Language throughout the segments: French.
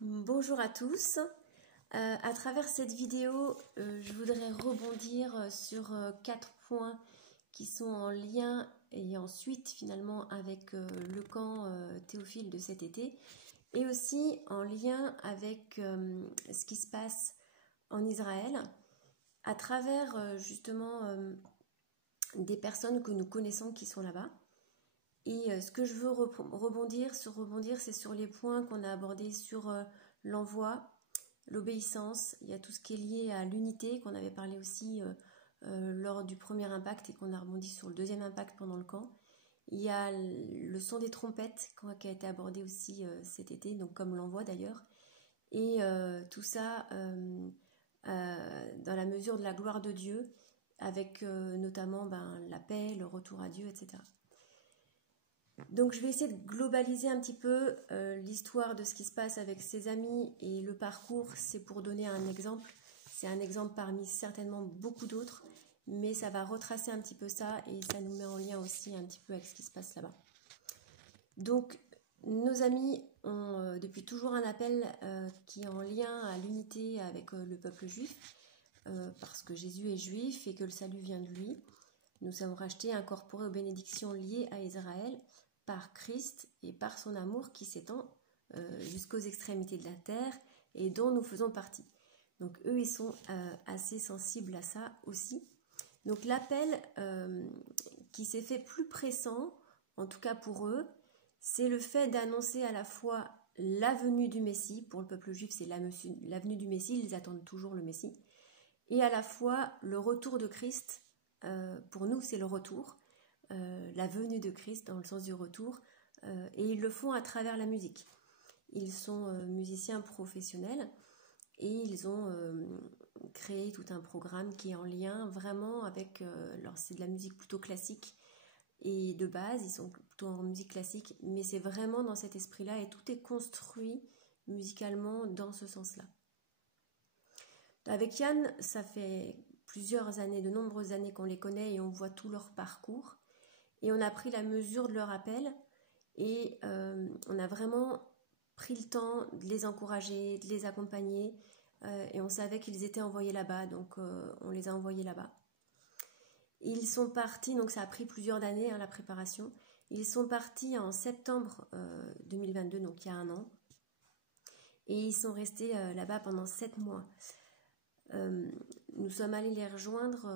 Bonjour à tous. À travers cette vidéo, je voudrais rebondir sur 4 points qui sont en lien et en suite finalement avec le camp Théophile de cet été et aussi en lien avec ce qui se passe en Israël à travers justement des personnes que nous connaissons qui sont là-bas. Et ce que je veux rebondir, c'est sur les points qu'on a abordés sur l'envoi, l'obéissance. Il y a tout ce qui est lié à l'unité, qu'on avait parlé aussi lors du premier impact et qu'on a rebondi sur le deuxième impact pendant le camp. Il y a le son des trompettes qui a été abordé aussi cet été, donc comme l'envoi d'ailleurs. Et tout ça dans la mesure de la gloire de Dieu, avec notamment la paix, le retour à Dieu, etc. Donc je vais essayer de globaliser un petit peu l'histoire de ce qui se passe avec ses amis et le parcours, c'est pour donner un exemple. C'est un exemple parmi certainement beaucoup d'autres, mais ça va retracer un petit peu ça et ça nous met en lien aussi un petit peu avec ce qui se passe là-bas. Donc nos amis ont depuis toujours un appel qui est en lien à l'unité avec le peuple juif, parce que Jésus est juif et que le salut vient de lui. Nous sommes rachetés, incorporés aux bénédictions liées à Israël par Christ et par son amour qui s'étend jusqu'aux extrémités de la terre et dont nous faisons partie. Donc eux, ils sont assez sensibles à ça aussi. Donc l'appel qui s'est fait plus pressant, en tout cas pour eux, c'est le fait d'annoncer à la fois la venue du Messie. Pour le peuple juif, c'est la venue du Messie, ils attendent toujours le Messie. Et à la fois le retour de Christ. Pour nous, c'est le retour, la venue de Christ dans le sens du retour, et ils le font à travers la musique. Ils sont musiciens professionnels et ils ont créé tout un programme qui est en lien vraiment avec, alors c'est de la musique plutôt classique et de base, ils sont plutôt en musique classique, mais c'est vraiment dans cet esprit-là et tout est construit musicalement dans ce sens-là. Avec Yann, ça fait plusieurs années, de nombreuses années qu'on les connaît et on voit tout leur parcours. Et on a pris la mesure de leur appel et on a vraiment pris le temps de les encourager, de les accompagner. Et on savait qu'ils étaient envoyés là-bas, donc on les a envoyés là-bas. Ils sont partis, donc ça a pris plusieurs années la préparation. Ils sont partis en septembre 2022, donc il y a un an. Et ils sont restés là-bas pendant 7 mois. Nous sommes allés les rejoindre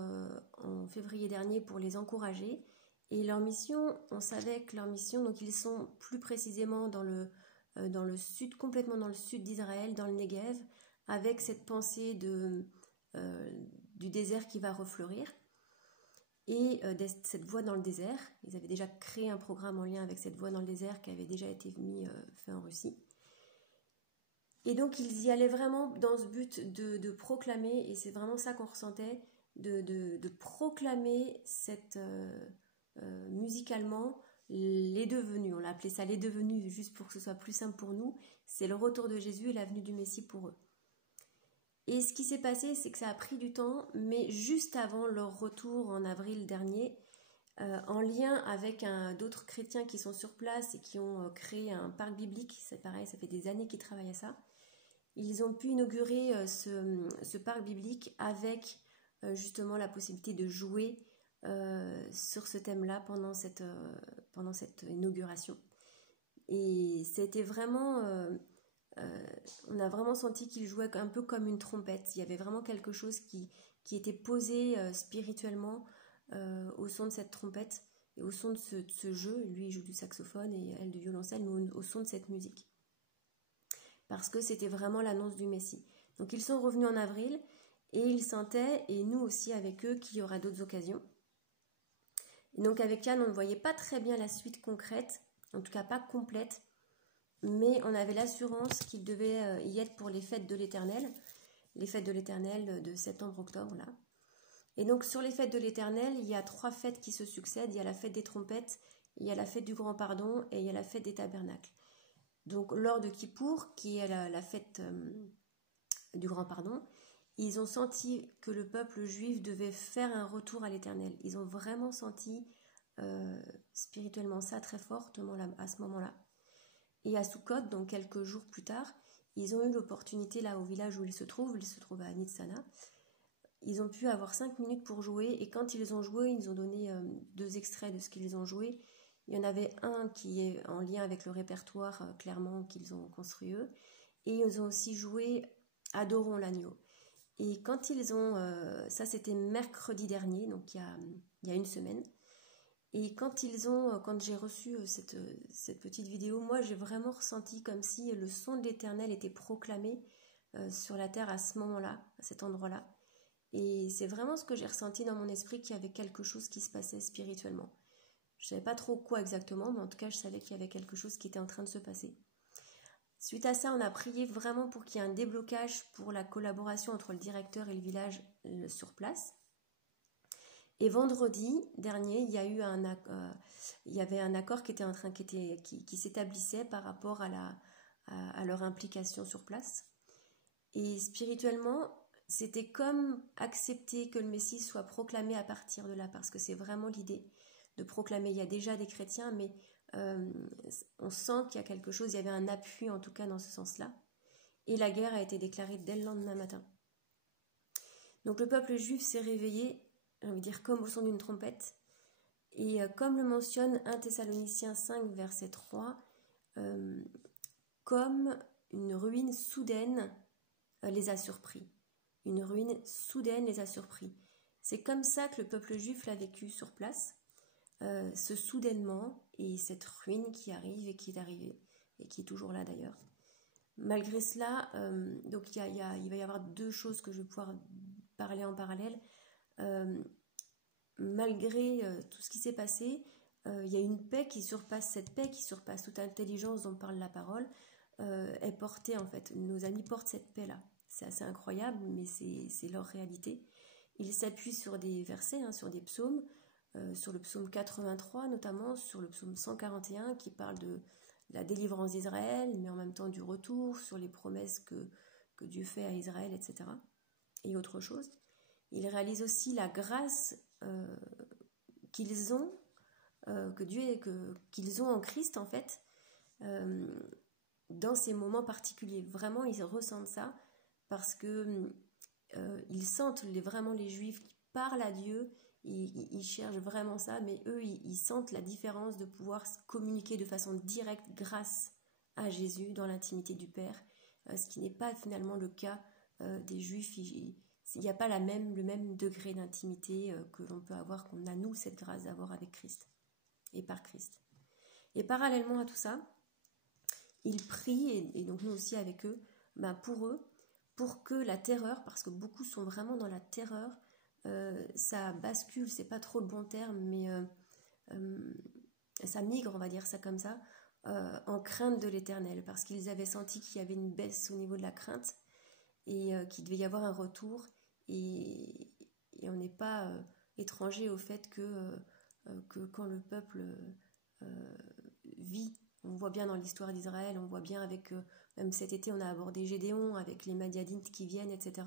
en février dernier pour les encourager et leur mission, on savait que leur mission, donc ils sont plus précisément dans le sud, complètement dans le sud d'Israël, dans le Negev, avec cette pensée du désert qui va refleurir et cette voie dans le désert. Ils avaient déjà créé un programme en lien avec cette voie dans le désert qui avait déjà été fait en Russie. Et donc ils y allaient vraiment dans ce but de proclamer, et c'est vraiment ça qu'on ressentait, de proclamer musicalement les devenus. On l'a appelé ça les devenus juste pour que ce soit plus simple pour nous. C'est le retour de Jésus et la venue du Messie pour eux. Et ce qui s'est passé, c'est que ça a pris du temps, mais juste avant leur retour en avril dernier, en lien avec d'autres chrétiens qui sont sur place et qui ont créé un parc biblique, c'est pareil, ça fait des années qu'ils travaillent à ça. Ils ont pu inaugurer ce parc biblique avec justement la possibilité de jouer sur ce thème-là pendant cette inauguration. Et c'était vraiment... on a vraiment senti qu'ils jouaient un peu comme une trompette. Il y avait vraiment quelque chose qui était posé spirituellement au son de cette trompette et au son de ce jeu. Lui, il joue du saxophone et elle du violoncelle, mais au son de cette musique. Parce que c'était vraiment l'annonce du Messie. Donc ils sont revenus en avril et ils sentaient, et nous aussi avec eux, qu'il y aura d'autres occasions. Et donc avec Yann, on ne voyait pas très bien la suite concrète, en tout cas pas complète, mais on avait l'assurance qu'il devait y être pour les fêtes de l'Éternel de septembre-octobre là. Et donc sur les fêtes de l'Éternel, il y a 3 fêtes qui se succèdent. Il y a la fête des trompettes, il y a la fête du grand pardon et il y a la fête des tabernacles. Donc lors de Kippour, qui est la fête du grand pardon, ils ont senti que le peuple juif devait faire un retour à l'Éternel. Ils ont vraiment senti spirituellement ça très fortement à ce moment-là. Et à Sukkot, donc quelques jours plus tard, ils ont eu l'opportunité là au village où ils se trouvent à Nitsana. Ils ont pu avoir 5 minutes pour jouer et quand ils ont joué, ils ont donné 2 extraits de ce qu'ils ont joué. Il y en avait un qui est en lien avec le répertoire clairement qu'ils ont construit eux. Et ils ont aussi joué Adorons l'agneau. Et quand ils ont... ça c'était mercredi dernier, donc il y a une semaine. Et quand j'ai reçu cette petite vidéo, moi j'ai vraiment ressenti comme si le son de l'Éternel était proclamé sur la terre à ce moment-là, à cet endroit-là. Et c'est vraiment ce que j'ai ressenti dans mon esprit, qu'il y avait quelque chose qui se passait spirituellement. Je ne savais pas trop quoi exactement, mais en tout cas je savais qu'il y avait quelque chose qui était en train de se passer. Suite à ça, on a prié vraiment pour qu'il y ait un déblocage pour la collaboration entre le directeur et le village sur place. Et vendredi dernier, il y avait un accord qui s'établissait par rapport à leur implication sur place. Et spirituellement, c'était comme accepter que le Messie soit proclamé à partir de là, parce que c'est vraiment l'idée de proclamer. Il y a déjà des chrétiens, mais on sent qu'il y a quelque chose, il y avait un appui en tout cas dans ce sens-là. Et la guerre a été déclarée dès le lendemain matin. Donc le peuple juif s'est réveillé, j'ai envie de dire comme au son d'une trompette. Et comme le mentionne 1 Thessaloniciens 5, verset 3, comme une ruine soudaine les a surpris. Une ruine soudaine les a surpris. C'est comme ça que le peuple juif l'a vécu sur place, ce soudainement et cette ruine qui arrive et qui est arrivée, et qui est toujours là d'ailleurs. Malgré cela, donc il va y avoir 2 choses que je vais pouvoir parler en parallèle. Malgré tout ce qui s'est passé, il y a une paix qui surpasse, cette paix qui surpasse toute intelligence dont parle la parole, est portée en fait. Nos amis portent cette paix-là. C'est assez incroyable, mais c'est leur réalité. Ils s'appuient sur des versets, sur des psaumes, sur le psaume 83 notamment, sur le psaume 141 qui parle de la délivrance d'Israël, mais en même temps du retour, sur les promesses que Dieu fait à Israël, etc. Et autre chose. Ils réalisent aussi la grâce qu'ils ont, qu'ils ont en Christ en fait, dans ces moments particuliers. Vraiment, ils ressentent ça parce que ils sentent vraiment les Juifs qui parlent à Dieu. Ils cherchent vraiment ça, mais eux, ils sentent la différence de pouvoir se communiquer de façon directe grâce à Jésus dans l'intimité du Père, ce qui n'est pas finalement le cas des Juifs. Il n'y a pas le même degré d'intimité que l'on peut avoir, qu'on a nous cette grâce d'avoir avec Christ et par Christ. Et parallèlement à tout ça, ils prient, et donc nous aussi avec eux, pour que la terreur, parce que beaucoup sont vraiment dans la terreur, ça bascule, c'est pas trop le bon terme, mais ça migre, on va dire ça comme ça, en crainte de l'Éternel, parce qu'ils avaient senti qu'il y avait une baisse au niveau de la crainte et qu'il devait y avoir un retour, et on n'est pas étranger au fait que quand le peuple vit, on voit bien dans l'histoire d'Israël, on voit bien avec, même cet été on a abordé Gédéon, avec les Madianites qui viennent, etc.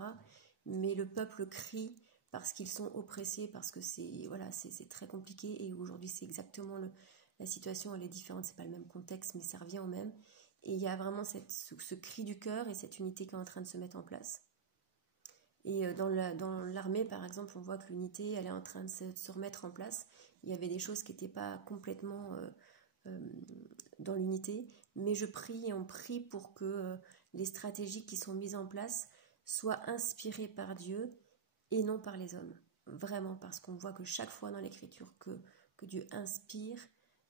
Mais le peuple crie parce qu'ils sont oppressés, parce que c'est très compliqué, et aujourd'hui c'est exactement la situation, elle est différente, c'est pas le même contexte, mais ça revient au même. Et il y a vraiment ce cri du cœur et cette unité qui est en train de se mettre en place. Et dans l'armée, par exemple, on voit que l'unité, elle est en train de se remettre en place. Il y avait des choses qui n'étaient pas complètement dans l'unité, mais je prie et on prie pour que les stratégies qui sont mises en place soient inspirées par Dieu et non par les hommes. Vraiment, parce qu'on voit que chaque fois dans l'Écriture que Dieu inspire,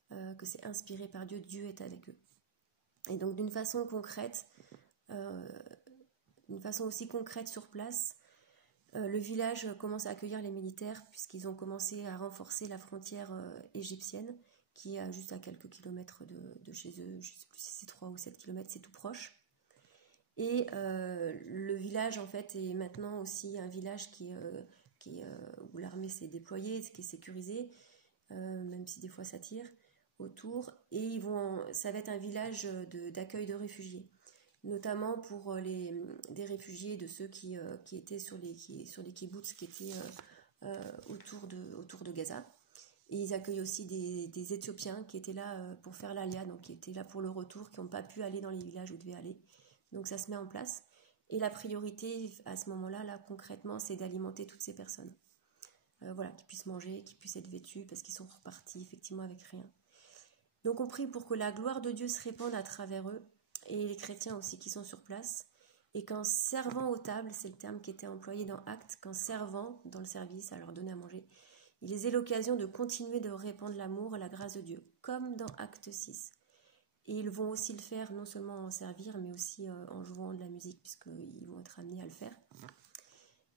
que c'est inspiré par Dieu, Dieu est avec eux. Et donc d'une façon concrète, d'une façon aussi concrète sur place, le village commence à accueillir les militaires puisqu'ils ont commencé à renforcer la frontière égyptienne qui est juste à quelques kilomètres de chez eux. Je ne sais plus si c'est 3 ou 7 kilomètres, c'est tout proche. Et le village en fait est maintenant aussi un village où l'armée s'est déployée, qui est sécurisé, même si des fois ça tire autour. Et ça va être un village d'accueil de réfugiés, notamment pour des réfugiés de ceux qui étaient sur les kibboutz qui étaient autour de Gaza. Et ils accueillent aussi des Éthiopiens qui étaient là pour faire l'alia, donc qui étaient là pour le retour, qui n'ont pas pu aller dans les villages où ils devaient aller. Donc ça se met en place. Et la priorité à ce moment-là, là, concrètement, c'est d'alimenter toutes ces personnes. Voilà, qu'ils puissent manger, qu'ils puissent être vêtus, parce qu'ils sont repartis effectivement avec rien. Donc on prie pour que la gloire de Dieu se répande à travers eux, et les chrétiens aussi qui sont sur place, et qu'en servant aux tables, c'est le terme qui était employé dans Actes, qu'en servant dans le service, à leur donner à manger, ils aient l'occasion de continuer de répandre l'amour et la grâce de Dieu, comme dans Acte 6. Et ils vont aussi le faire, non seulement en servir, mais aussi en jouant de la musique, puisqu'ils vont être amenés à le faire.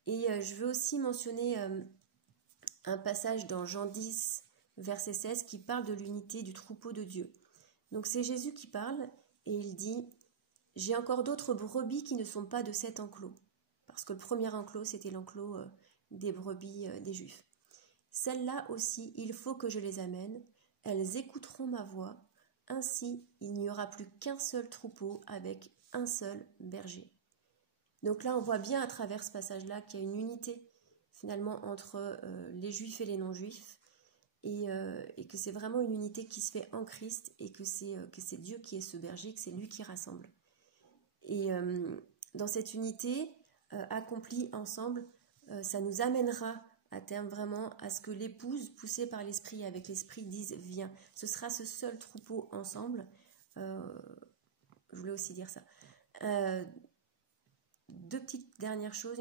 Et je veux aussi mentionner un passage dans Jean 10, verset 16, qui parle de l'unité du troupeau de Dieu. Donc c'est Jésus qui parle, et il dit « J'ai encore d'autres brebis qui ne sont pas de cet enclos. » Parce que le premier enclos, c'était l'enclos des brebis des Juifs. « Celles-là aussi, il faut que je les amène. Elles écouteront ma voix. Ainsi, il n'y aura plus qu'un seul troupeau avec un seul berger. » Donc là, on voit bien à travers ce passage-là qu'il y a une unité finalement entre les Juifs et les non-Juifs, et que c'est vraiment une unité qui se fait en Christ, et que c'est Dieu qui est ce berger, que c'est lui qui rassemble. Et dans cette unité accomplie ensemble, ça nous amènera à terme vraiment à ce que l'épouse, poussée par l'esprit, avec l'esprit, dise « Viens ». Ce sera ce seul troupeau ensemble. Je voulais aussi dire ça. Deux petites dernières choses.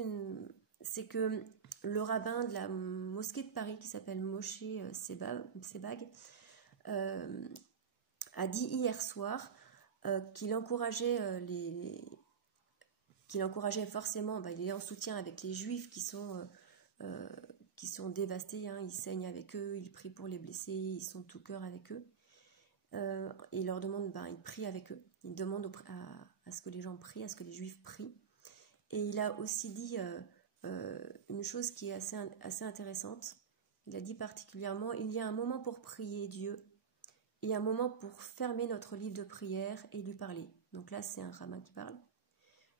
C'est que le rabbin de la mosquée de Paris, qui s'appelle Moshe Sebag, a dit hier soir qu'il encourageait forcément, il est en soutien avec les Juifs qui sont dévastés, hein, il saigne avec eux, il prie pour les blessés, ils sont tout cœur avec eux. Et il leur demande, il prie avec eux, il demande à ce que les gens prient, à ce que les Juifs prient. Et il a aussi dit une chose qui est assez intéressante. Il a dit particulièrement, il y a un moment pour prier Dieu et un moment pour fermer notre livre de prière et lui parler. Donc là, c'est un rabbin qui parle.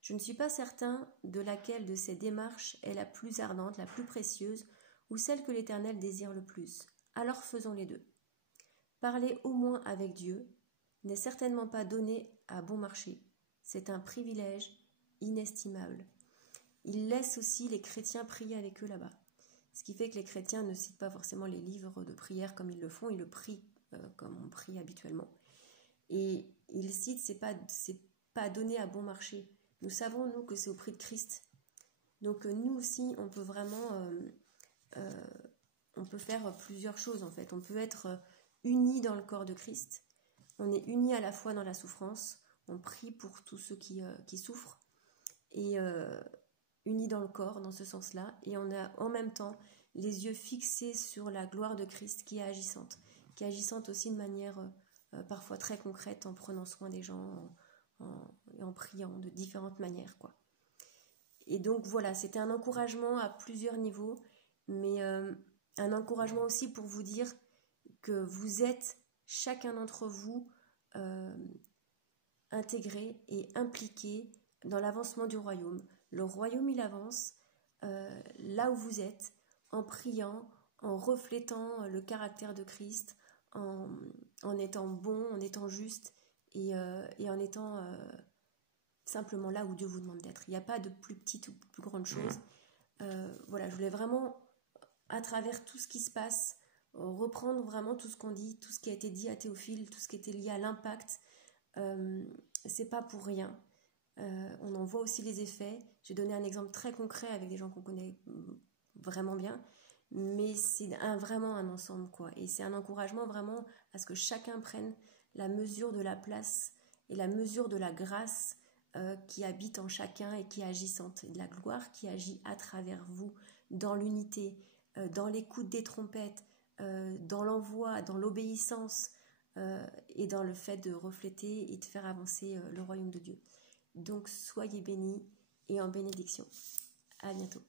Je ne suis pas certain de laquelle de ces démarches est la plus ardente, la plus précieuse, ou celle que l'Éternel désire le plus. Alors faisons les deux. Parler au moins avec Dieu n'est certainement pas donné à bon marché. C'est un privilège inestimable. Il laisse aussi les chrétiens prier avec eux là-bas. Ce qui fait que les chrétiens ne citent pas forcément les livres de prière comme ils le font, ils le prient comme on prie habituellement. Et ils citent, c'est pas donné à bon marché. Nous savons, nous, que c'est au prix de Christ. Donc nous aussi, on peut vraiment on peut faire plusieurs choses en fait. On peut être unis dans le corps de Christ. On est unis à la fois dans la souffrance. On prie pour tous ceux qui souffrent. Et unis dans le corps, dans ce sens-là. Et on a en même temps les yeux fixés sur la gloire de Christ qui est agissante aussi de manière parfois très concrète, en prenant soin des gens, et en priant de différentes manières, quoi. Et donc voilà, c'était un encouragement à plusieurs niveaux, mais un encouragement aussi pour vous dire que vous êtes, chacun d'entre vous, intégrés et impliqués dans l'avancement du royaume. Le royaume, il avance là où vous êtes, en priant, en reflétant le caractère de Christ, en étant bon, en étant juste, et en étant simplement là où Dieu vous demande d'être. Il n'y a pas de plus petite ou plus grande chose. Voilà, je voulais vraiment, à travers tout ce qui se passe, reprendre vraiment tout ce qu'on dit, tout ce qui a été dit à Théophile, tout ce qui était lié à l'impact. C'est pas pour rien. On en voit aussi les effets. J'ai donné un exemple très concret avec des gens qu'on connaît vraiment bien, mais c'est vraiment un ensemble, quoi. Et c'est un encouragement vraiment à ce que chacun prenne la mesure de la place et la mesure de la grâce qui habite en chacun et qui est agissante, et de la gloire qui agit à travers vous, dans l'unité, dans l'écoute des trompettes, dans l'envoi, dans l'obéissance, et dans le fait de refléter et de faire avancer le royaume de Dieu. Donc soyez bénis et en bénédiction. À bientôt.